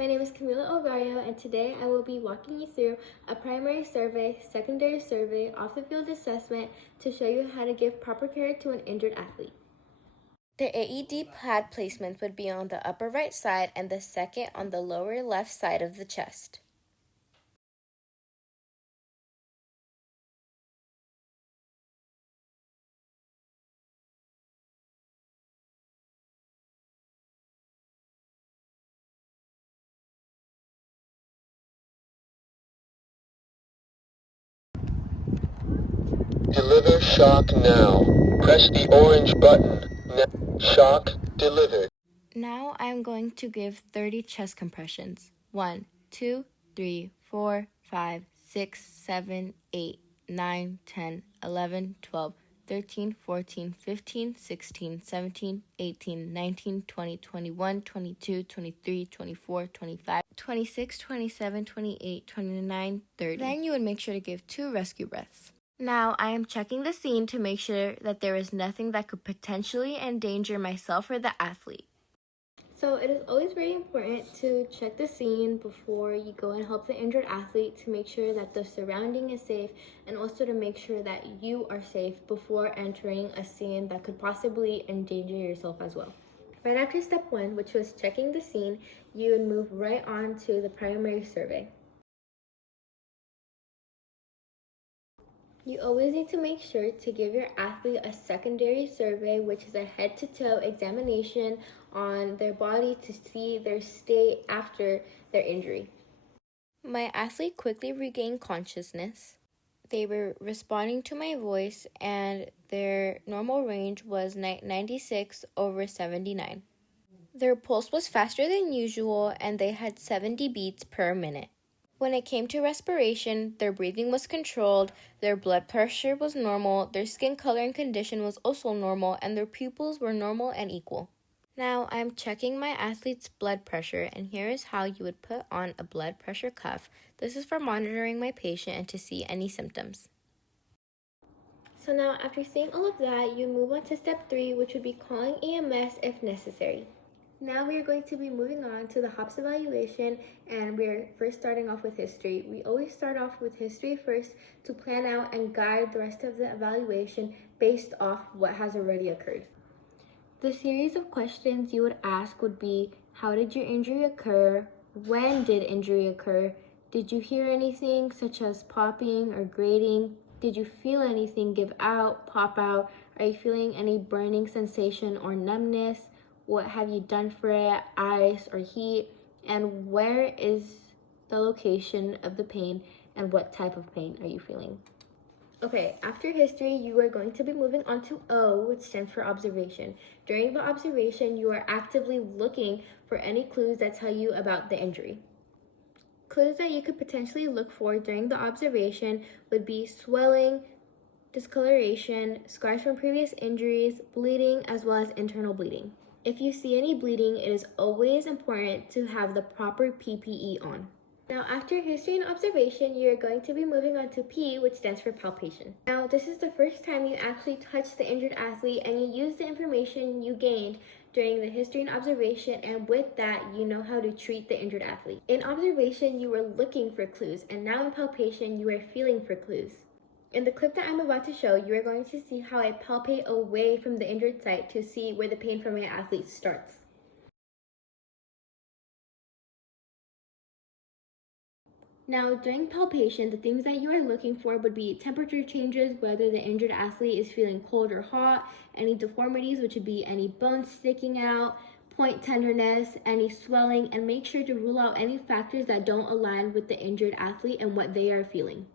my name is Camila Ogario, and today I will be walking you through a primary survey, secondary survey, off-the-field assessment to show you how to give proper care to an injured athlete. The AED pad placement would be on the upper right side and the second on the lower left side of the chest. Deliver shock now. Press the orange button. Shock delivered. Now I'm going to give 30 chest compressions. 1, 2, 3, 4, 5, 6, 7, 8, 9, 10, 11, 12, 13, 14, 15, 16, 17, 18, 19, 20, 21, 22, 23, 24, 25, 26, 27, 28, 29, 30. Then you would make sure to give 2 rescue breaths. Now I am checking the scene to make sure that there is nothing that could potentially endanger myself or the athlete. So it is always very important to check the scene before you go and help the injured athlete to make sure that the surrounding is safe and also to make sure that you are safe before entering a scene that could possibly endanger yourself as well. Right after step 1, which was checking the scene, you would move right on to the primary survey. You always need to make sure to give your athlete a secondary survey, which is a head-to-toe examination on their body to see their state after their injury. My athlete quickly regained consciousness. They were responding to my voice, and their normal range was 96/79. Their pulse was faster than usual, and they had 70 beats per minute. When it came to respiration, their breathing was controlled, their blood pressure was normal, their skin color and condition was also normal, and their pupils were normal and equal. Now I'm checking my athlete's blood pressure, and here is how you would put on a blood pressure cuff. This is for monitoring my patient and to see any symptoms. So now after seeing all of that, you move on to step 3, which would be calling EMS if necessary. Now we are going to be moving on to the HOPS evaluation, and we're first starting off with history. We always start off with history first to plan out and guide the rest of the evaluation based off what has already occurred. The series of questions you would ask would be, how did your injury occur? When did injury occur? Did you hear anything such as popping or grating? Did you feel anything give out, pop out? Are you feeling any burning sensation or numbness? What have you done for it, ice or heat? And where is the location of the pain and what type of pain are you feeling? Okay, after history, you are going to be moving on to O, which stands for observation. During the observation, you are actively looking for any clues that tell you about the injury. Clues that you could potentially look for during the observation would be swelling, discoloration, scars from previous injuries, bleeding, as well as internal bleeding. If you see any bleeding, it is always important to have the proper PPE on. Now, after history and observation, you're going to be moving on to P, which stands for palpation. Now, this is the first time you actually touch the injured athlete and you use the information you gained during the history and observation, and with that, you know how to treat the injured athlete. In observation, you were looking for clues, and now in palpation, you are feeling for clues. In the clip that I'm about to show, you are going to see how I palpate away from the injured site to see where the pain from my athlete starts. Now, during palpation, the things that you are looking for would be temperature changes, whether the injured athlete is feeling cold or hot, any deformities, which would be any bones sticking out, point tenderness, any swelling, and make sure to rule out any factors that don't align with the injured athlete and what they are feeling.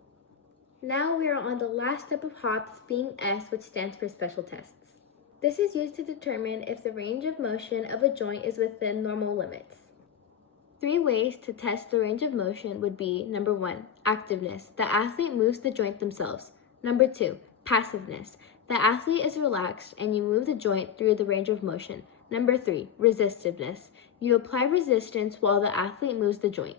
Now we are on the last step of HOPS, being S, which stands for special tests. This is used to determine if the range of motion of a joint is within normal limits. 3 ways to test the range of motion would be, number 1, activeness. The athlete moves the joint themselves. Number 2, passiveness. The athlete is relaxed and you move the joint through the range of motion. Number 3, resistiveness. You apply resistance while the athlete moves the joint.